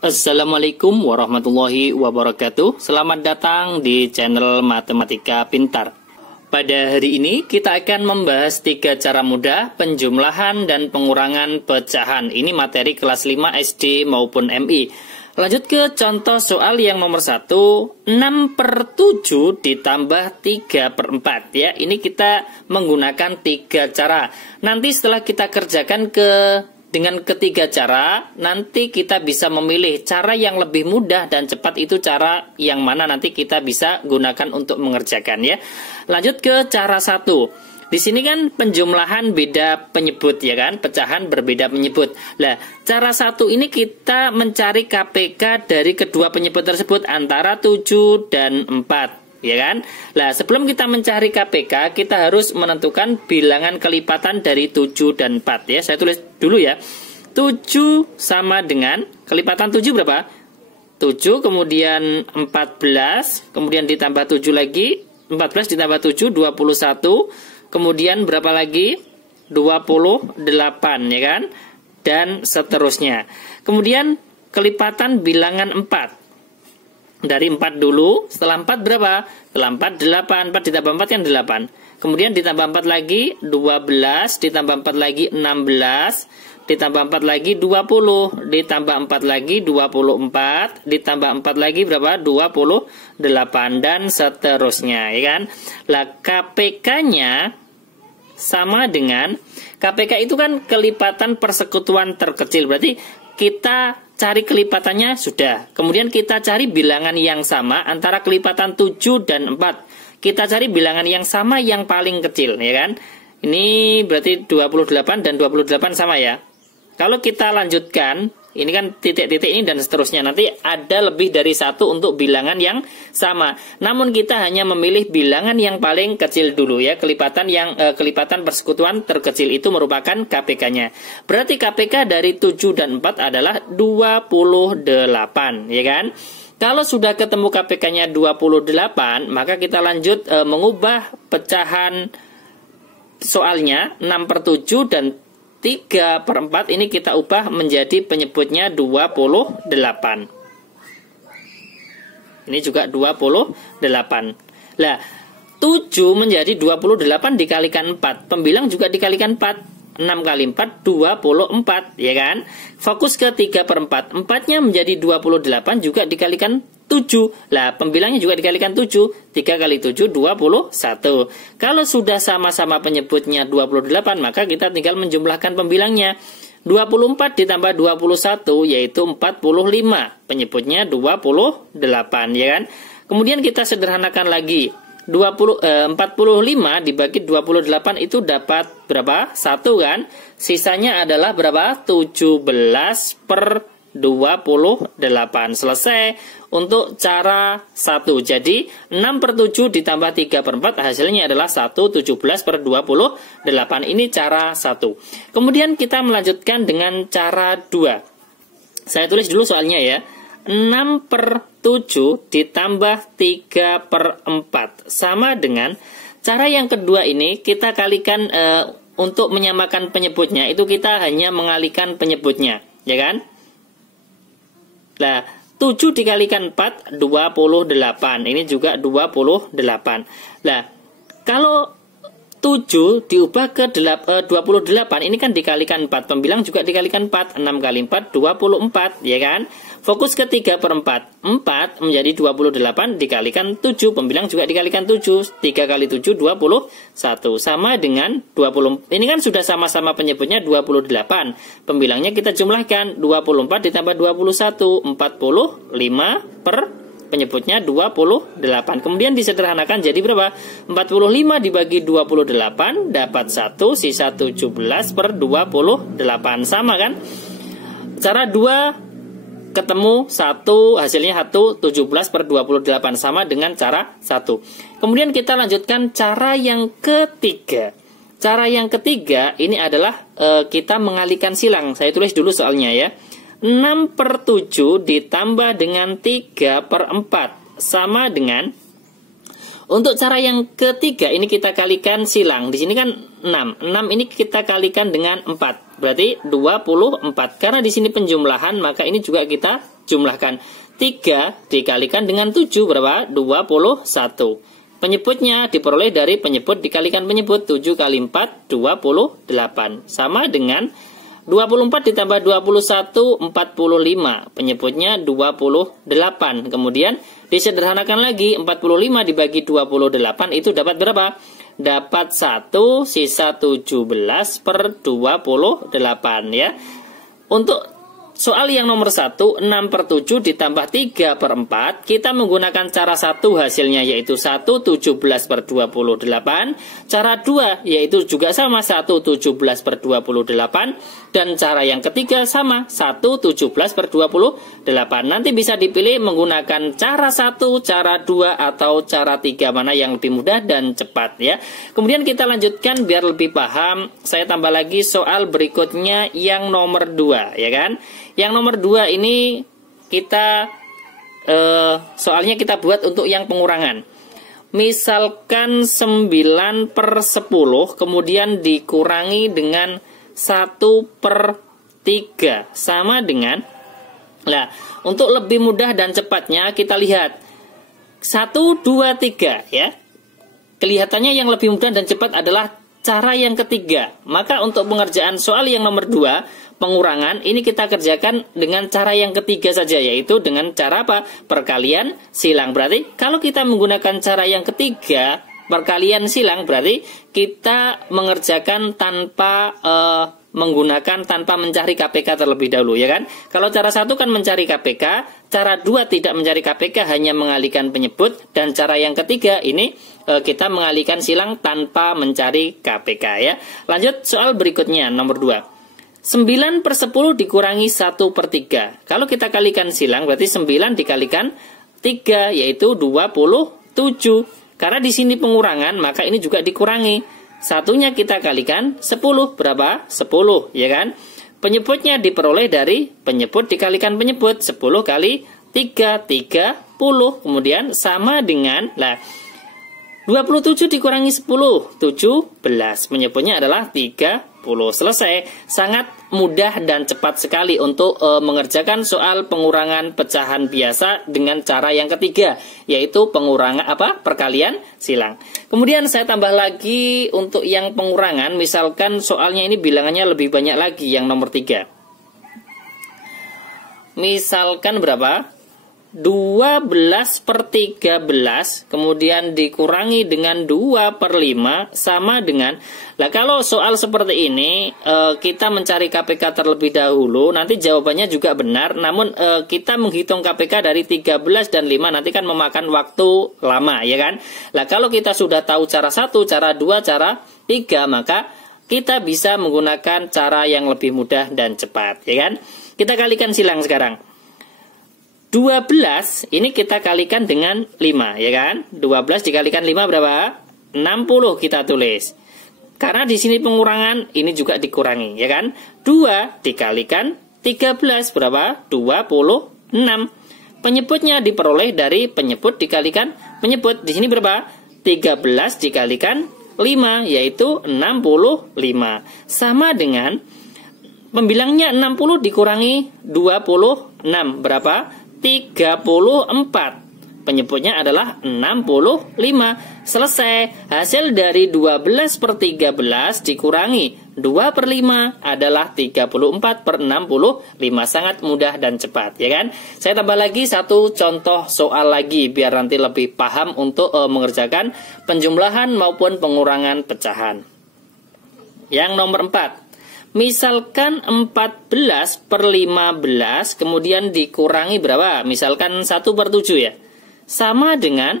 Assalamualaikum warahmatullahi wabarakatuh. Selamat datang di channel Matematika Pintar. Pada hari ini kita akan membahas 3 cara mudah penjumlahan dan pengurangan pecahan. Ini materi kelas 5 SD maupun MI. Lanjut ke contoh soal yang nomor 1. 6/7 ditambah 3/4 ya. Ini kita menggunakan 3 cara. Nanti setelah kita kerjakan dengan ketiga cara, nanti kita bisa memilih cara yang lebih mudah dan cepat itu cara yang mana nanti kita bisa gunakan untuk mengerjakan ya. Lanjut ke cara 1. Di sini kan penjumlahan beda penyebut ya kan, pecahan berbeda penyebut. Nah, cara 1 ini kita mencari KPK dari kedua penyebut tersebut antara 7 dan 4. Ya kan? Nah, sebelum kita mencari KPK, kita harus menentukan bilangan kelipatan dari 7 dan 4 ya. Saya tulis dulu ya. 7 sama dengan kelipatan 7 berapa? 7 kemudian 14, kemudian ditambah 7 lagi, 14 ditambah 7 21, kemudian berapa lagi? 28 ya kan? Dan seterusnya. Kemudian kelipatan bilangan 4. Dari 4 dulu, setelah 4 berapa? Setelah 4, 8, 4 ditambah 4 kan 8. Kemudian ditambah 4 lagi, 12, ditambah 4 lagi, 16, ditambah 4 lagi, 20, ditambah 4 lagi, 24, ditambah 4 lagi berapa? 28, dan seterusnya, ya kan? Lah, KPK-nya sama dengan, KPK itu kan kelipatan persekutuan terkecil, berarti kita cari kelipatannya sudah. Kemudian kita cari bilangan yang sama antara kelipatan 7 dan 4. Kita cari bilangan yang sama yang paling kecil, ya kan? Ini berarti 28 dan 28 sama ya. Kalau kita lanjutkan, ini kan titik-titik ini dan seterusnya. Nanti ada lebih dari 1 untuk bilangan yang sama. Namun kita hanya memilih bilangan yang paling kecil dulu ya. Kelipatan persekutuan terkecil itu merupakan KPK-nya. Berarti KPK dari 7 dan 4 adalah 28, ya kan? Kalau sudah ketemu KPK-nya 28, maka kita lanjut mengubah pecahan soalnya 6/7 dan 3/4 ini kita ubah menjadi penyebutnya 28. Ini juga 28. Lah, 7 menjadi 28 dikalikan 4. Pembilang juga dikalikan 4. 6 kali 4, 24, ya kan? Fokus ke 3/4. 4-nya menjadi 28 juga dikalikan 7. Lah, pembilangnya juga dikalikan 7. 3 kali 7, 21. Kalau sudah sama-sama penyebutnya 28, maka kita tinggal menjumlahkan pembilangnya. 24 ditambah 21, yaitu 45. Penyebutnya 28, ya kan? Kemudian kita sederhanakan lagi. 45 dibagi 28 itu dapat berapa? 1 kan? Sisanya adalah berapa? 17/28. Selesai untuk cara 1. Jadi 6/7 ditambah 3/4 hasilnya adalah 1, 17/28. Ini cara 1. Kemudian kita melanjutkan dengan cara 2. Saya tulis dulu soalnya ya. 6/7 ditambah 3/4 sama dengan cara yang kedua ini kita kalikan untuk menyamakan penyebutnya itu kita hanya mengalihkan penyebutnya, ya kan? Nah, 7 dikalikan 4 28. Ini juga 28. Nah, kalau 7 diubah ke 28, ini kan dikalikan 4. Pembilang juga dikalikan 4. 6 kali 4, 24, ya kan? Fokus ke 3/4. 4 menjadi 28 dikalikan 7. Pembilang juga dikalikan 7. 3 kali 7, 21. Sama dengan 20. Ini kan sudah sama-sama penyebutnya 28. Pembilangnya kita jumlahkan. 24 ditambah 21. 45 per penyebutnya 28. Kemudian disederhanakan jadi berapa? 45 dibagi 28 dapat 1, sisa 17/28. Sama kan? Cara 2 ketemu 1, hasilnya 1, 17/28 sama dengan cara 1. Kemudian kita lanjutkan cara yang ketiga. Cara yang ketiga ini adalah kita mengalihkan silang. Saya tulis dulu soalnya ya. 6/7 ditambah dengan 3/4 sama dengan Untuk cara yang ketiga ini kita kalikan silang. Di sini kan 6. 6 ini kita kalikan dengan 4. Berarti 24. Karena di sini penjumlahan, maka ini juga kita jumlahkan. 3 dikalikan dengan 7 berapa? 21. Penyebutnya diperoleh dari penyebut dikalikan penyebut. 7 kali 4, 28. Sama dengan 24 ditambah 21, 45. Penyebutnya 28. Kemudian disederhanakan lagi, 45 dibagi 28 itu dapat berapa? Dapat 1 sisa 17 per 28 ya. Untuk soal yang nomor 1, 6 per 7 ditambah 3 per 4, kita menggunakan cara 1 hasilnya yaitu 1, 17 per 28. Cara 2 yaitu juga sama 1, 17 per 28. Dan cara yang ketiga sama 1, 17 per 28. Nanti bisa dipilih menggunakan cara 1, cara 2, atau cara 3. Mana yang lebih mudah dan cepat ya. Kemudian kita lanjutkan biar lebih paham. Saya tambah lagi soal berikutnya yang nomor 2 ya kan. Yang nomor 2 ini kita soalnya kita buat untuk yang pengurangan. Misalkan 9 per 10 kemudian dikurangi dengan 1 per 3 sama dengan, nah untuk lebih mudah dan cepatnya kita lihat 1, 2, 3 ya. Kelihatannya yang lebih mudah dan cepat adalah cara yang ketiga. Maka untuk pengerjaan soal yang nomor 2 pengurangan ini kita kerjakan dengan cara yang ketiga saja, yaitu dengan cara apa? Perkalian silang. Berarti kalau kita menggunakan cara yang ketiga perkalian silang, berarti kita mengerjakan tanpa tanpa mencari KPK terlebih dahulu ya kan. Kalau cara 1 kan mencari KPK, cara 2 tidak mencari KPK, hanya mengalihkan penyebut, dan cara yang ketiga ini kita mengalihkan silang tanpa mencari KPK ya. Lanjut soal berikutnya nomor 2. 9 per 10 dikurangi 1 per 3. Kalau kita kalikan silang berarti 9 dikalikan 3 yaitu 27. Karena di sini pengurangan maka ini juga dikurangi. Satunya kita kalikan 10 berapa? 10 ya kan. Penyebutnya diperoleh dari penyebut dikalikan penyebut. 10 kali 3 30. Kemudian sama dengan 27 dikurangi 10 17. Penyebutnya adalah 30. Selesai. Sangat mudah dan cepat sekali untuk mengerjakan soal pengurangan pecahan biasa dengan cara yang ketiga, yaitu pengurangan perkalian silang. Kemudian saya tambah lagi untuk yang pengurangan, misalkan soalnya ini bilangannya lebih banyak lagi, yang nomor 3. Misalkan berapa? 12 per 13 kemudian dikurangi dengan 2 per 5 sama dengan, kalau soal seperti ini kita mencari KPK terlebih dahulu, nanti jawabannya juga benar, namun kita menghitung KPK dari 13 dan 5 nanti kan memakan waktu lama ya kan. Kalau kita sudah tahu cara 1, cara 2, cara 3, maka kita bisa menggunakan cara yang lebih mudah dan cepat ya kan. Kita kalikan silang sekarang. 12 ini kita kalikan dengan 5 ya kan. 12 dikalikan 5 berapa? 60 kita tulis. Karena di sini pengurangan, ini juga dikurangi ya kan. 2 dikalikan 13 berapa? 26. Penyebutnya diperoleh dari penyebut dikalikan penyebut. Di sini berapa? 13 dikalikan 5 yaitu 65. Sama dengan pembilangnya 60 dikurangi 26 berapa? 34. Penyebutnya adalah 65. Selesai. Hasil dari 12 per 13 dikurangi 2 per 5 adalah 34 per 65. Sangat mudah dan cepat ya kan. Saya tambah lagi satu contoh soal lagi biar nanti lebih paham untuk mengerjakan penjumlahan maupun pengurangan pecahan. Yang nomor 4. Misalkan 14 per 15 kemudian dikurangi berapa? Misalkan 1 per 7 ya. Sama dengan,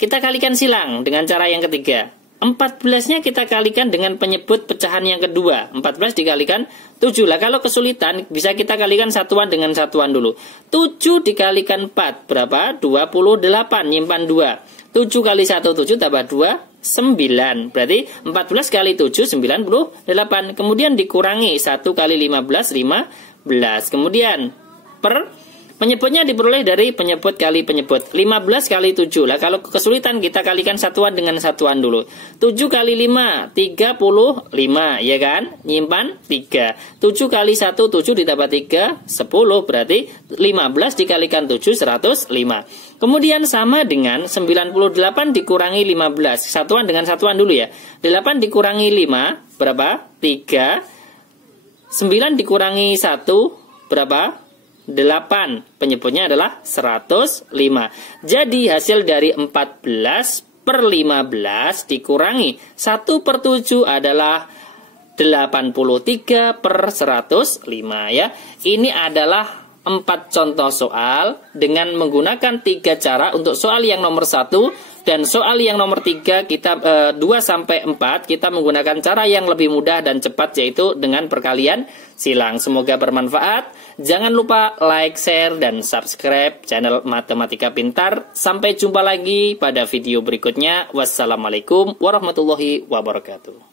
kita kalikan silang dengan cara yang ketiga. 14-nya kita kalikan dengan penyebut pecahan yang kedua. 14 dikalikan 7. Kalau kesulitan bisa kita kalikan satuan dengan satuan dulu. 7 dikalikan 4 berapa? 28. Nyimpan 2. 7 kali 1 7 tambah 2 9. Berarti 14 kali 7 98. Kemudian dikurangi 1 kali 15 15. Kemudian per Penyebutnya diperoleh dari penyebut kali penyebut. 15 kali 7. Lah kalau kesulitan kita kalikan satuan dengan satuan dulu. 7 kali 5, 35, ya kan? Nyimpan 3. 7 kali 1, 7 ditambah 3, 10. Berarti 15 dikalikan 7, 105. Kemudian sama dengan 98 dikurangi 15. Satuan dengan satuan dulu ya. 8 dikurangi 5, berapa? 3. 9 dikurangi 1, berapa? 8. Penyebutnya adalah 105. Jadi hasil dari 14 per 15 dikurangi 1 per 7 adalah 83 per 105 ya. Ini adalah 4 contoh soal dengan menggunakan 3 cara. Untuk soal yang nomor 1 dan soal yang nomor 3 kita 2-4 kita menggunakan cara yang lebih mudah dan cepat, yaitu dengan perkalian silang. Semoga bermanfaat. Jangan lupa like, share, dan subscribe channel Matematika Pintar. Sampai jumpa lagi pada video berikutnya. Wassalamualaikum warahmatullahi wabarakatuh.